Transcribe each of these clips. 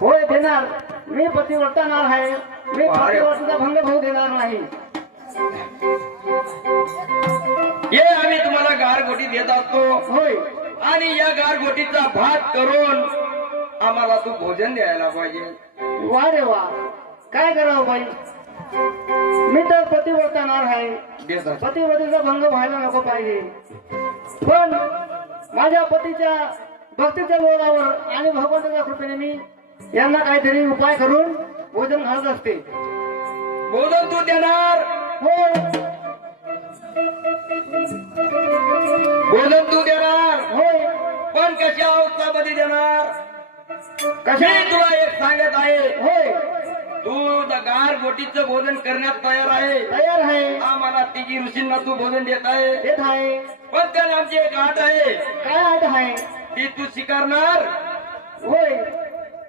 होय देणार. मी पतिव्रतानार आहे. मी पतिव्रतेचा भंग होऊ देणार नाही. हे आम्ही तुम्हाला गारगोटी देत असतो होय. आणि या गारगोटीचा भात करून आम्हाला तू भोजन द्यायला पाहिजे. वा रे वा. काय करावं बाई. मी तर पतिव्रतानार आहे. देत असतो. पतिव्रतेचा भंग व्हायला नको पाहिजे. पण माझ्या पतीच्या भक्तीच्या बोलावर आणि भगवंताच्या कृपेने मी यांना काहीतरी उपाय करून भोजन घालत असते. भोजन तू देणार. होय. भोजन तू देणार. होय. पण कशा अवस्थामध्ये देणार. कशा. मी तुला एक सांगत आहे. होय. तू गारगोटीचं भोजन करण्यात तयार आहे. तयार आहे. आम्हाला तिघी ऋषींना तू भोजन देत आहे. देत आहे. पण त्याला आमची एक आट आहे. काय आठ आहे. ती तू स्वीकारणार. होय.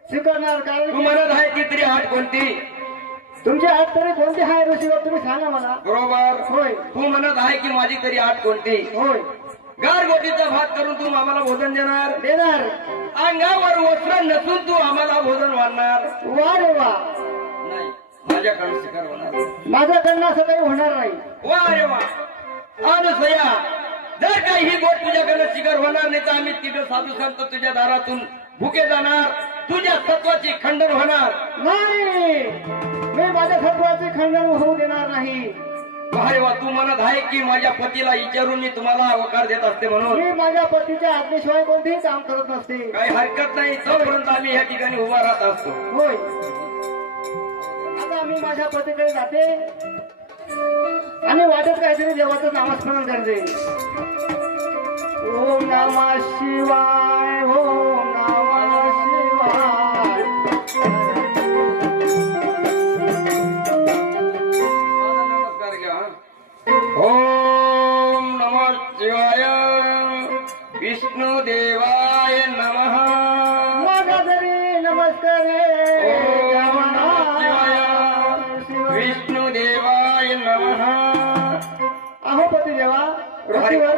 स्वीकारणार. कारण तू म्हणत आहे ती तरी आट कोणती. तुमची आठ तरी कोणती आहे ऋषीवर तुम्ही सांगा मला. बरोबर. होय. तू म्हणत आहे की माझी तरी आट कोणती. होय. गारगोटीचा भात करून तू आम्हाला भोजन देणार. देणार. अंगावर वस्त्र नसून तू आम्हाला भोजन वाढणार. वा रे वा. नाही माझ्याकडून स्वीकार होणार. माझ्याकडनं असं काही होणार नाही. वा रे वा. अनुसया जर काही ही गोट तुझ्याकडे स्वीकार होणार नाही तर आम्ही तिथं साधू संत तुझ्या दारातून भुके जाणार. तुझ्या तत्वाची खंडन होणार. नाही. मी माझ्या सत्वाचे खंडन होऊ देणार नाही. अरे वा. तू म्हणत आहे की माझ्या पतीला विचारून मी तुम्हाला अवकार देत असते म्हणून. मी माझ्या पतीच्या आज्ञेशिवाय कोणतेही काम करत नसते. काही हरकत नाही. तोपर्यंत आम्ही या ठिकाणी उभा राहत असतो. होय. आता मी माझ्या पतीकडे जाते आणि वाटत काहीतरी देवाचं नामस्मरण करते. ओम नमः शिवाय. ओम नमः शिवाय. नमस्कार घ्या. ओम नमः शिवाय. विष्णू देवाय नमः. माझा जरी नमस्कार आहे. ओम नमः शिवाय. विष्णू देवाय नमः. अहो पती देवा. ऋषीवर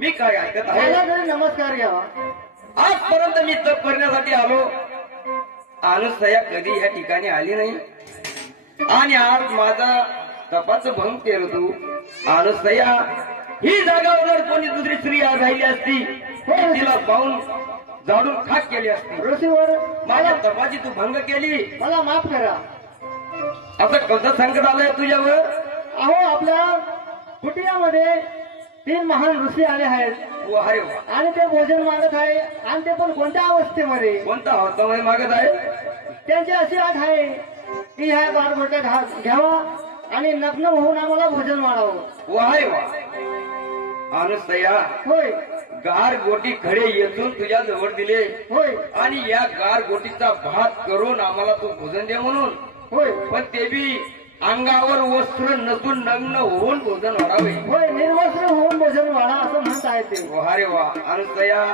मी काय ऐकत आहे. मला जरी नमस्कार घ्यावा. आजपर्यंत मी तप करण्यासाठी आलो. अनुसया कधी ह्या ठिकाणी आली नाही आणि आज माझा तपाचं भंग केलं तू. अनुसया ही जागा जर कोणी दुसरी स्त्री आज राहिली असती तिला पाहून जाडून खाक केली असती. ऋषीवर माझ्या तपाची तू भंग केली. मला माफ करा. असं कसं संकट आलंय तुझ्यावर. अहो आपल्या कुटियामध्ये 3 महान ऋषी आले आहेत अरे वा. आणि ते भोजन मागत आहे आणि ते पण कोणत्या अवस्थेमध्ये. कोणता अवस्थामध्ये मागत आहे. त्यांची अशी आठ आहे की ह्या गारगोट्या घ्यावा आणि नग्न होऊन आम्हाला भोजन वाढावं. वाय वा. अनुसया होय. गार गोटी खडे येथून तुझ्या जवळ दिले होय. आणि या गार गोटीचा भात करून आम्हाला तू भोजन दे म्हणून. होय. पण ते बी अंगावर वस्त्र नसून नग्न होऊन भोजन वाढावे. होय. निर्वस्त्र होऊन भोजन वाढा असं म्हणत आहे ते. अरे वा. अनुसया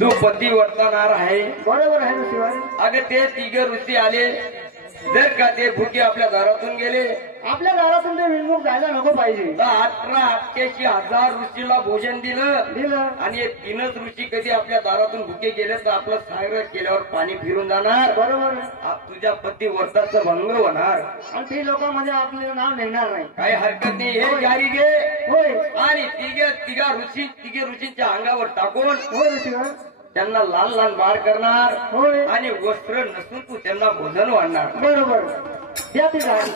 तू पती वर्तणार आहे. बरोबर आहे ऋषीवर. अगं ते तिघ ऋषी आले. जर का ते भुके आपल्या दारातून गेले आपल्या दारातून ते विणमुख जायला नको पाहिजे. तर 18,88,000 ऋषीला भोजन दिलं आणि हे 3च ऋषी कधी आपल्या दारातून भुके गेले तर आपलं सागर केल्यावर पाणी फिरून जाणार. बरोबर. तुझ्या पती व्रताचं भंग होणार आणि ती लोकांमध्ये आपलं नाव लिहिणार नाही. काही हरकत नाही. हे जारी घे. होय. आणि तिघे ऋषींच्या अंगावर टाकून होय ऋषीवर. त्यांना लहान लहान बाळ करणार. होय. आणि वस्त्र नसून तू त्यांना भोजन वाढणार. बरोबर. द्या ती झाड.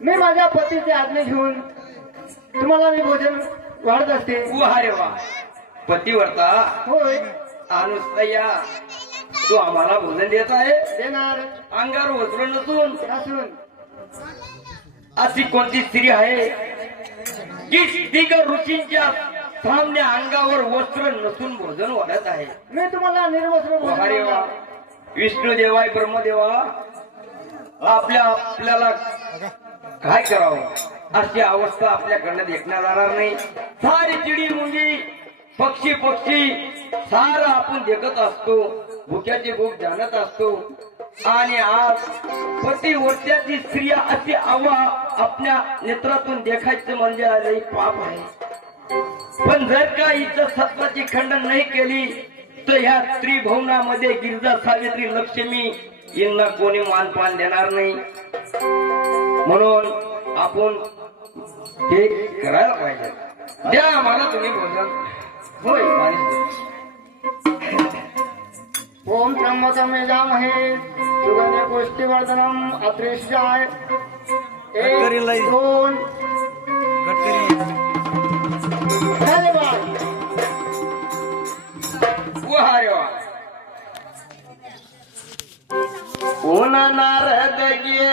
मी माझ्या पतीची आज्ञा घेऊन तुम्हाला मी भोजन वाढत असते. अरे वा. पतिव्रता. होय. अनुसया तू आम्हाला भोजन देत आहे. देणार. अंगावर वस्त्र नसून असून अशी कोणती स्त्री आहे की तिघ ऋषींच्या सामने अंगावर वस्त्र नसून भोजन वाढत आहे. मी तुम्हाला निर्वस्त्र भोजन अरे वा. विष्णू देवाय ब्रह्मदेवा आपल्याला काय करावं अशी अवस्था आपल्याकडनं देखण्यात जाणार नाही. सारी चिडी मुंगी पक्षी सारं आपण देखत असतो, भुक्याची भूक जाणत असतो. आणि आज पतिवर्त्याची स्त्रिया अशी आवा आपल्या नेत्रातून देखायचं म्हणजे लई पाप आहे. पण जर का हिचं सत्वाची खंडन नाही केली तर ह्या त्रिभुवनामध्ये गिरजा सावित्री लक्ष्मी यांना कोणी मानपान देणार नाही. म्हणून आपण हे करायला पाहिजे. द्या मला तुम्ही भोजन. होय ओम त्र्यंबकम यजामहे सुगंधे पुष्टिवर्धनम अत्रेष्याय. 1 2 झाले बाळ. वा. नारद गे